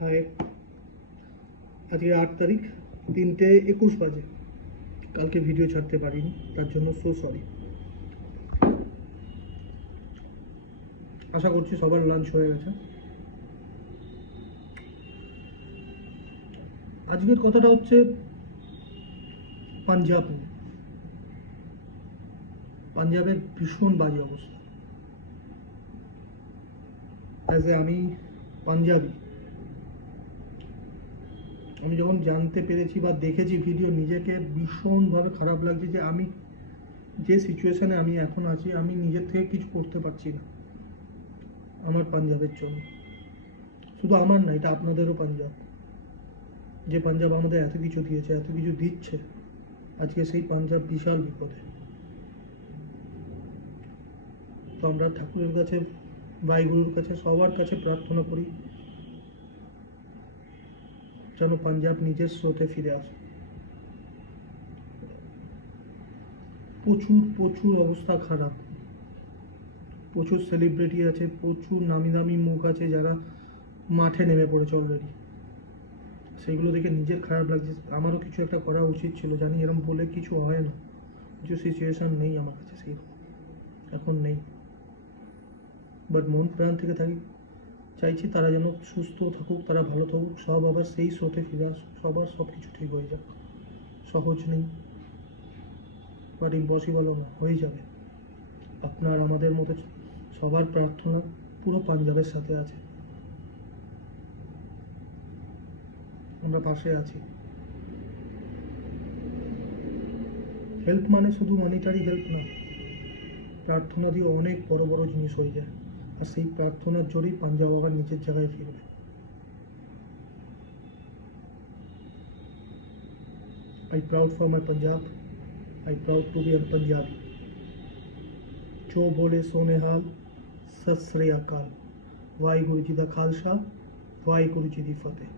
High, আজকে 8 তারিখ 3:21 বাজে। কালকে ভিডিও ছাড়তে পারিনি, তার জন্য সরি। আশা করছি সবার লাঞ্চ হয়ে গেছে। আজকের কথাটা হচ্ছে পাঞ্জাব নিয়ে। পাঞ্জাবের ভীষণ বাজে অবস্থা। আমি পাঞ্জাবি, আমি যখন জানতে পেরেছি বা দেখেছি ভিডিও, নিজেকে ভীষণভাবে খারাপ লাগছে যে আমি যে সিচুয়েশানে আমি এখন আছি, আমি নিজের থেকে কিছু করতে পারছি না আমার পাঞ্জাবের জন্য। শুধু আমার না, এটা আপনাদেরও পাঞ্জাব। যে পাঞ্জাব আমাদের এত কিছু দিয়েছে, এত কিছু দিচ্ছে, আজকে সেই পাঞ্জাব বিশাল বিপদে। তো আমরা ঠাকুরের কাছে, ভাইগুরুর কাছে, সবার কাছে প্রার্থনা করি যেন পাঞ্জাব নিজের স্রোতে ফিরে আসে। প্রচুর প্রচুর অবস্থা খারাপ। প্রচুর সেলিব্রিটি আছে, প্রচুর নামি দামি মুখ আছে যারা মাঠে নেমে পড়েছে অলরেডি। সেইগুলো দেখে নিজের খারাপ লাগছে। আমারও কিছু একটা করা উচিত ছিল, জানি এরকম বলে কিছু হয় না, কিছু সিচুয়েশান নেই আমার কাছে, সেই এখন নেই। বাট মন প্রাণ থেকে চাইছি তারা যেন সুস্থ থাকুক, তারা ভালো থাকুক, সব আবার সেই স্রোতে ফিরে আসুক, সবার সব কিছু ঠিক হয়ে যাক। সহজ নেই, বাট ইম্পসিবলও না, হয়ে যাবে। আপনার আমাদের মতো সবার প্রার্থনা পুরো পাঞ্জাবের সাথে আছে, আমরা পাশে আছি। হেল্প মানে শুধু মনিটারি হেল্প না, প্রার্থনা দিয়ে অনেক বড় বড় জিনিস হয়ে যায়। আর সেই প্রার্থনার জোরেই পাঞ্জাব আবার নিজের জায়গায় ফিরবে। I proud for my Punjab. I proud to be a Punjabi. ਜੋ ਬੋਲੇ ਸੋ ਨਿਹਾਲ, ਸਤਿ ਸ੍ਰੀ ਅਕਾਲ। ਵਾਹਿਗੁਰੂ ਜੀ ਦਾ ਖਾਲਸਾ, ਵਾਹਿਗੁਰੂ ਜੀ ਦੀ ਫਤਿਹ।